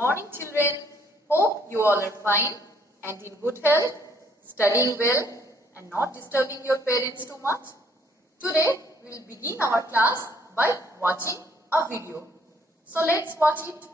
morning, children. Hope you all are fine and in good health, studying well and not disturbing your parents too much. Today, we will begin our class by watching a video. So, let's watch it.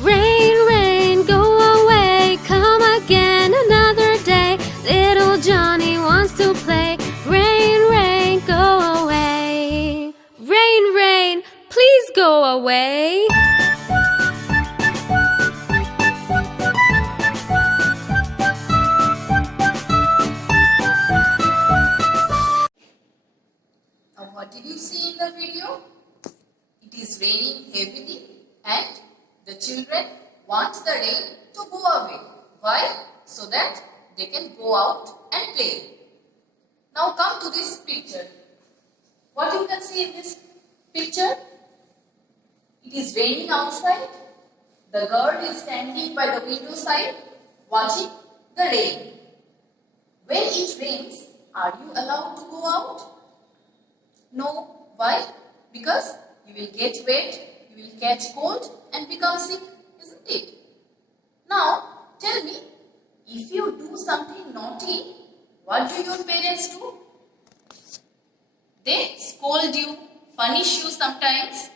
Rain, rain, go away, come again another day. Little Johnny wants to play. Rain, rain, go away. Rain, rain, please go away. Now, what did you see in the video? It is raining heavily and the children want the rain to go away. Why? So that they can go out and play. Now come to this picture. What you can see in this picture? It is raining outside. The girl is standing by the window side watching the rain. When it rains, are you allowed to go out? No. Why? Because you will get wet, you will catch cold and become sick, isn't it? Now, tell me, if you do something naughty, what do your parents do? They scold you, punish you sometimes.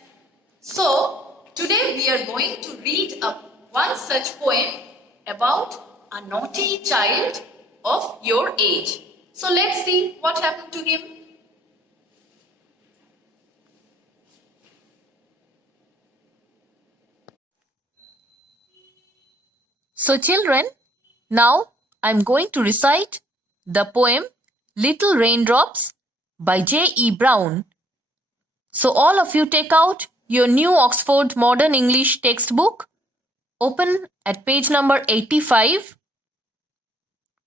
So, today we are going to read one such poem about a naughty child of your age. So, let's see what happened to him. So children, now I am going to recite the poem Little Raindrops by J.E. Brown. So all of you take out your new Oxford Modern English textbook, open at page number 85,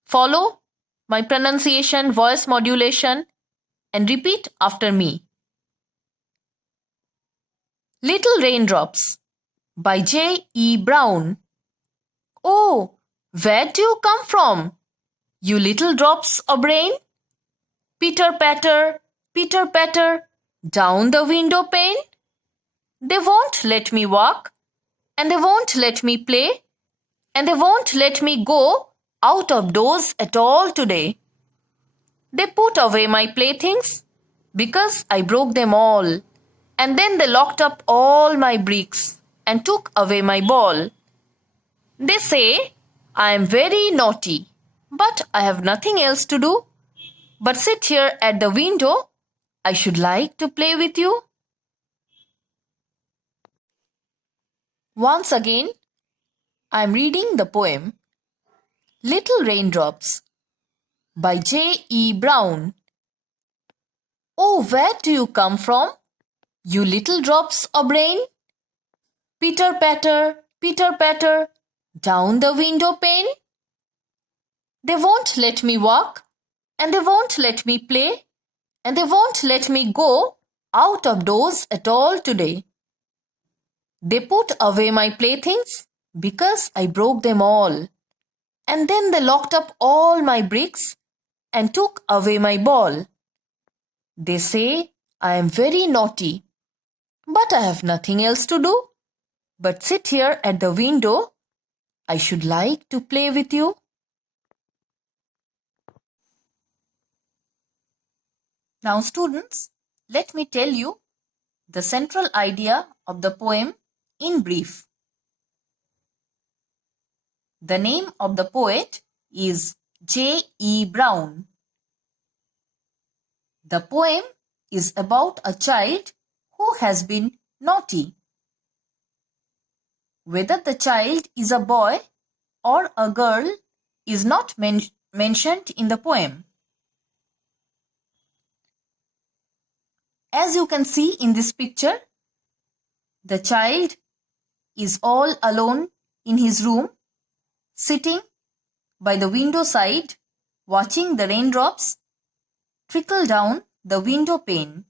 follow my pronunciation, voice modulation and repeat after me. Little Raindrops by J.E. Brown. Oh, where do you come from, you little drops of rain? Pitter patter, down the window pane. They won't let me walk, and they won't let me play, and they won't let me go out of doors at all today. They put away my playthings, because I broke them all, and then they locked up all my bricks, and took away my ball. They say I am very naughty, but I have nothing else to do but sit here at the window. I should like to play with you. Once again, I am reading the poem Little Raindrops by J.E. Brown. Oh, where do you come from, you little drops of rain? Pitter patter, down the window pane. They won't let me walk, and they won't let me play, and they won't let me go out of doors at all today. They put away my playthings, because I broke them all, and then they locked up all my bricks, and took away my ball. They say I am very naughty, but I have nothing else to do but sit here at the window. I should like to play with you. Now students, let me tell you the central idea of the poem in brief. The name of the poet is J.E. Brown. The poem is about a child who has been naughty. Whether the child is a boy or a girl is not mentioned in the poem. As you can see in this picture, the child is all alone in his room, sitting by the window side, watching the raindrops trickle down the window pane.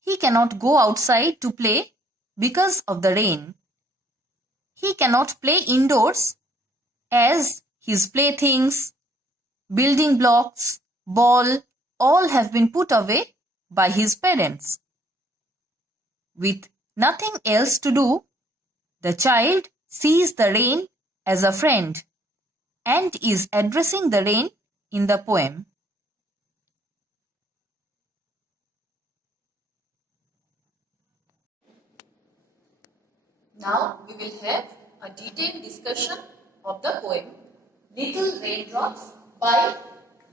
He cannot go outside to play because of the rain. He cannot play indoors as his playthings, building blocks, ball, all have been put away by his parents. With nothing else to do, the child sees the rain as a friend and is addressing the rain in the poem. Now we will have a detailed discussion of the poem Little Raindrops by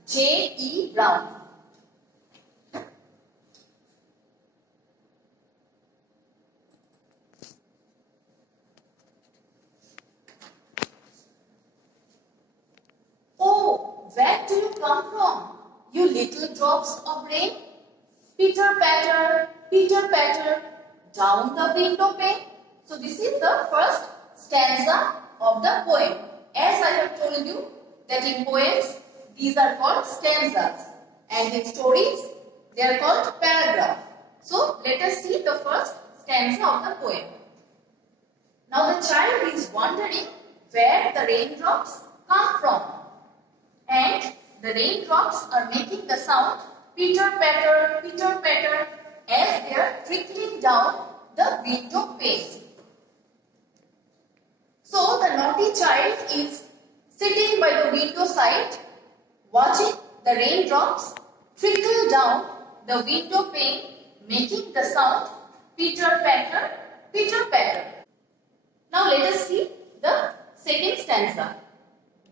J. E. Brown. Oh, where do you come from, you little drops of rain? Pitter patter, down the window pane. So this is the first stanza of the poem. As I have told you that in poems, these are called stanzas, and in stories, they are called paragraphs. So let us see the first stanza of the poem. Now the child is wondering where the raindrops come from, and the raindrops are making the sound pitter patter as they are trickling down the window pane. So the naughty child is sitting by the window side, watching the raindrops trickle down the window pane, making the sound pitter patter. Now let us see the second stanza.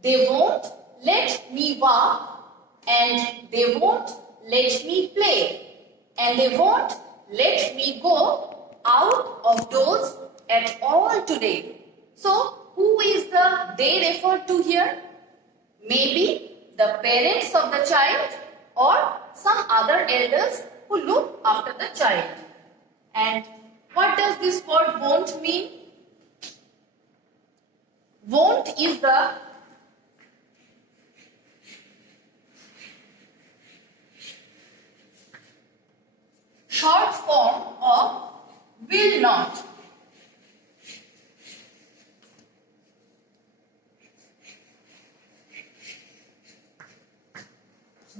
They won't let me walk, and they won't let me play, and they won't let me go out of doors at all today. So, who is the they referred to here? Maybe the parents of the child or some other elders who look after the child. And what does this word won't mean? Won't is the short form of will not.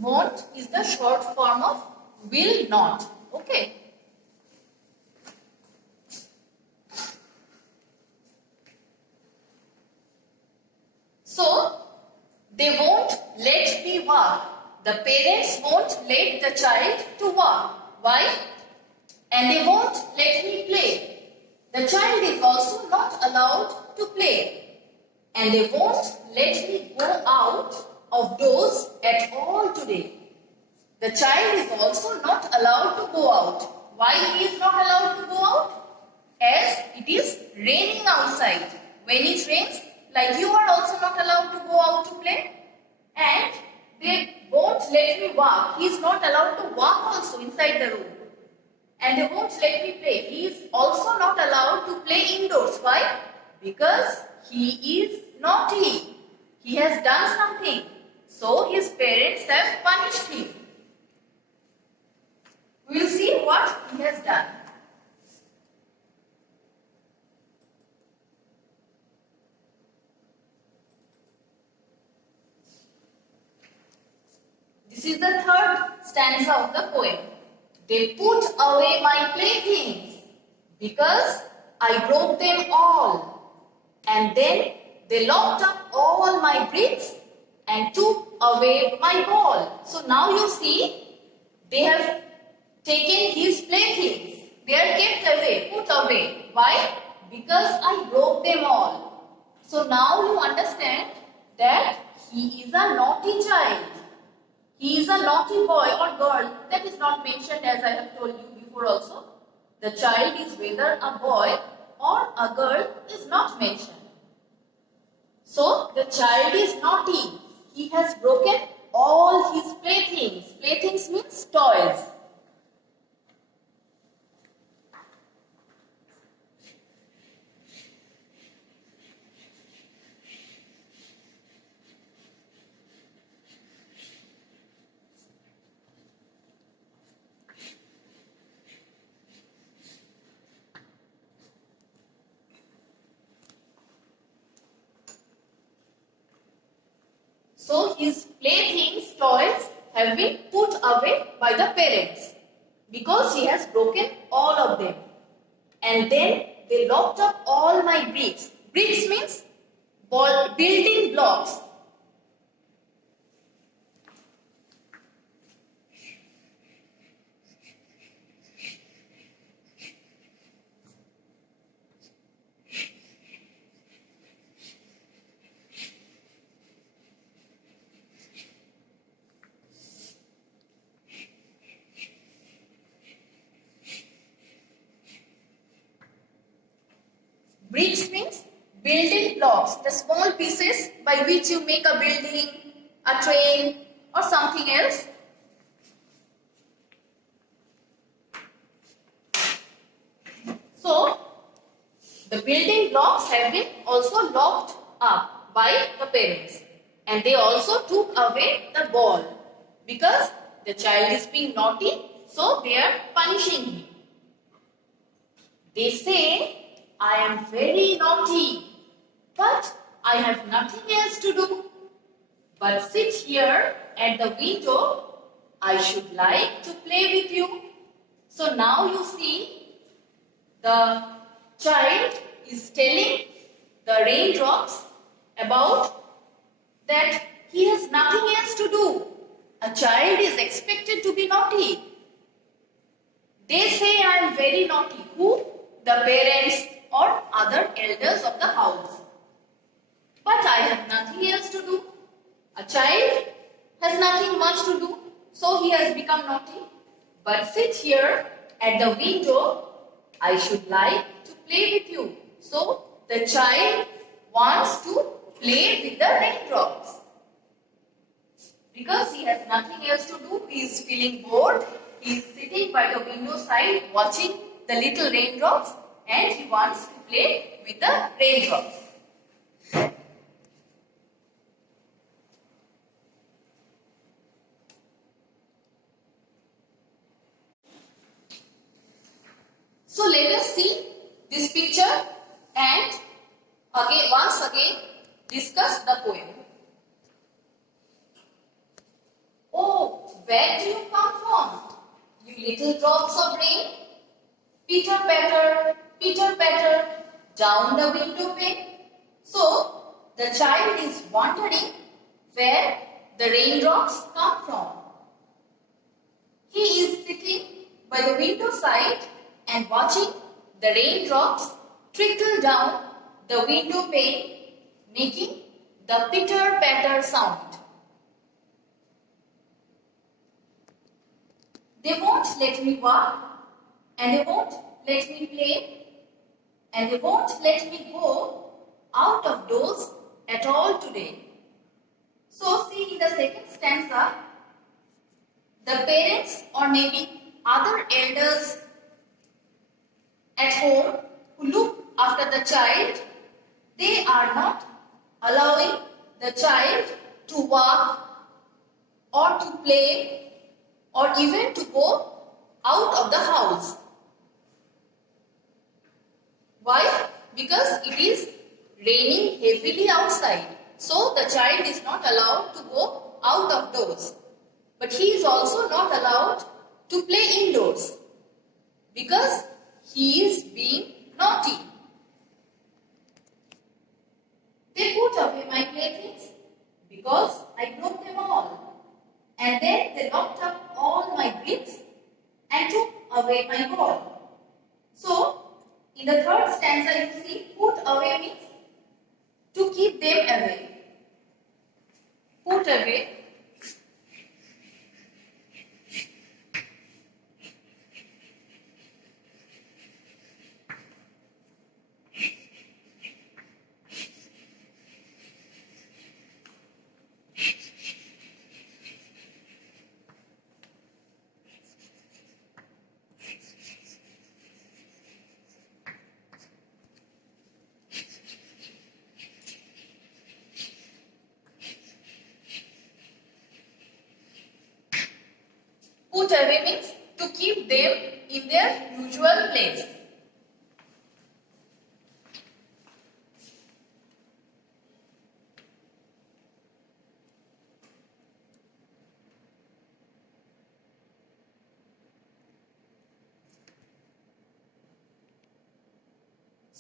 Won't is the short form of will not. Okay. So, they won't let me walk. The parents won't let the child to walk. Why? And they won't let me play. The child is also not allowed to play. And they won't let me go out of doors at all today. The child is also not allowed to go out. Why he is not allowed to go out? As it is raining outside. When it rains, like you are also not allowed to go out to play. And they won't let me walk. He is not allowed to walk also inside the room. And they won't let me play. He is also not allowed to play indoors. Why? Because he is naughty. He has done something. So his parents have punished him. We will see what he has done. This is the third stanza of the poem. They put away my playthings because I broke them all. And then they locked up all my bricks and took away my ball. So now you see, they have taken his playthings. They are kept away, put away. Why? Because I broke them all. So now you understand that he is a naughty child. He is a naughty boy or girl. That is not mentioned as I have told you before also. The child is whether a boy or a girl is not mentioned. So the child is naughty. He has broken all his playthings. Playthings means toys. So his playthings, toys have been put away by the parents because he has broken all of them. And then they locked up all my bricks. Bricks means building blocks. Bricks means building blocks, the small pieces by which you make a building, a train or something else. So, the building blocks have been also locked up by the parents, and they also took away the ball because the child is being naughty, so they are punishing him. They say, I am very naughty, but I have nothing else to do but sit here at the window. I should like to play with you. So now you see, the child is telling the raindrops about that he has nothing else to do. A child is expected to be naughty. They say I am very naughty. Who? The parents or other elders of the house. But I have nothing else to do. A child has nothing much to do, so he has become naughty. But sit here at the window, I should like to play with you. So the child wants to play with the raindrops. Because he has nothing else to do, he is feeling bored. He is sitting by the window side watching the little raindrops, and he wants to play with the raindrops. So let us see this picture and once again discuss the poem. Oh, where do you come from, you little drops of rain? Pitter patter, down the window pane. So, the child is wondering where the raindrops come from. He is sitting by the window side and watching the raindrops trickle down the window pane, making the pitter patter sound. They won't let me walk, and they won't let me play, and they won't let me go out of doors at all today. So see in the second stanza, the parents or maybe other elders at home who look after the child, they are not allowing the child to walk or to play or even to go out of the house. Why? Because it is raining heavily outside. So the child is not allowed to go out of doors. But he is also not allowed to play indoors because he is being naughty. They put away my playthings because I broke them all. And then they locked up all my bricks and took away my ball. So, in the third stanza you see, put away means to keep them away. Put away. Put away means to keep them in their usual place.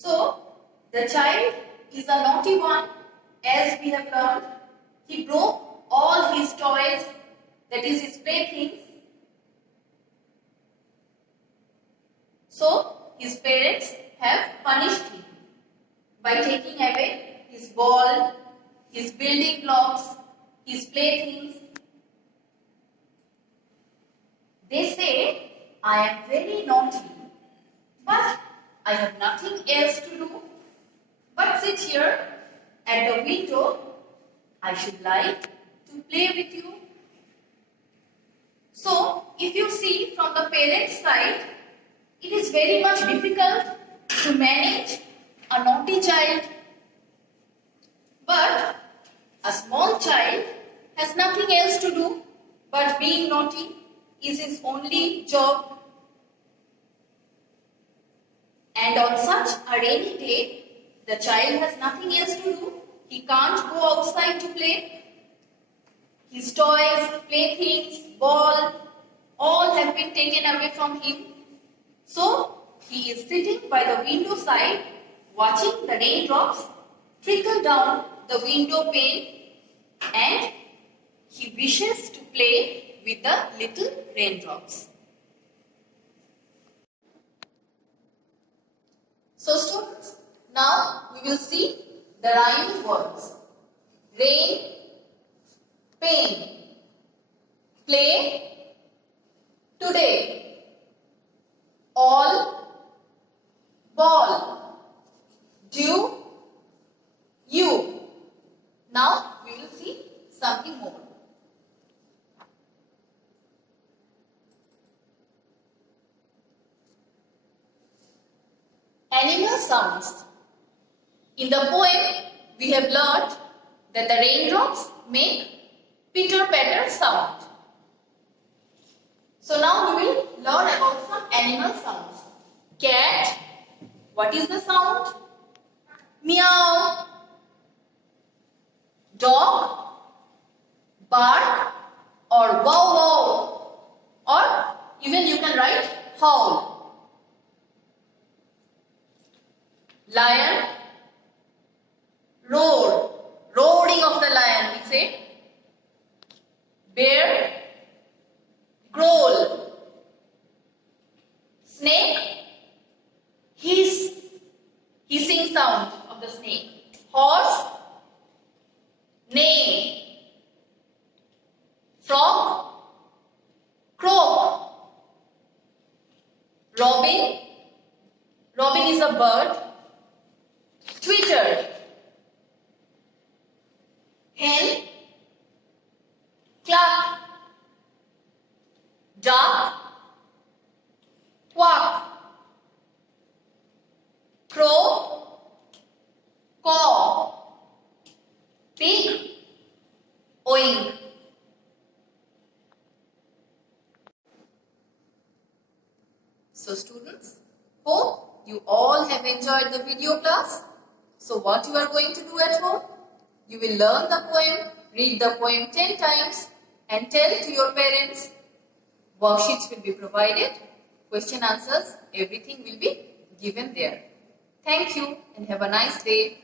So, the child is a naughty one, as we have learned. He broke all his toys, that is his playthings. So, his parents have punished him by taking away his ball, his building blocks, his playthings. They say, I am very naughty, but I have nothing else to do but sit here at the window. I should like to play with you. So, if you see from the parent's side, it is very much difficult to manage a naughty child. But a small child has nothing else to do but being naughty is his only job. And on such a rainy day, the child has nothing else to do. He can't go outside to play. His toys, playthings, ball, all have been taken away from him. So, he is sitting by the window side, watching the raindrops trickle down the window pane, and he wishes to play with the little raindrops. So students, now we will see the rhyming words. Rain, pain, play, today, all, ball, dew, you. Now we will see something more. Animal sounds. In the poem, we have learnt that the raindrops make pitter-patter sound. So now we will learn about some animal sounds. Cat, what is the sound? Meow. Dog, bark or wow wow, or even you can write howl. Lion, roar, roaring of the lion we say. Bear, growl. Snake, hiss, hissing sound of the snake. Horse, neigh. Frog, croak. Robin, robin is a bird. Twitter. Hen, cluck. Duck, quack. Crow, caw. Pig, oink. So students, hope you all have enjoyed the video class. So what you are going to do at home? You will learn the poem, read the poem 10 times and tell to your parents. Worksheets will be provided, question answers, everything will be given there. Thank you and have a nice day.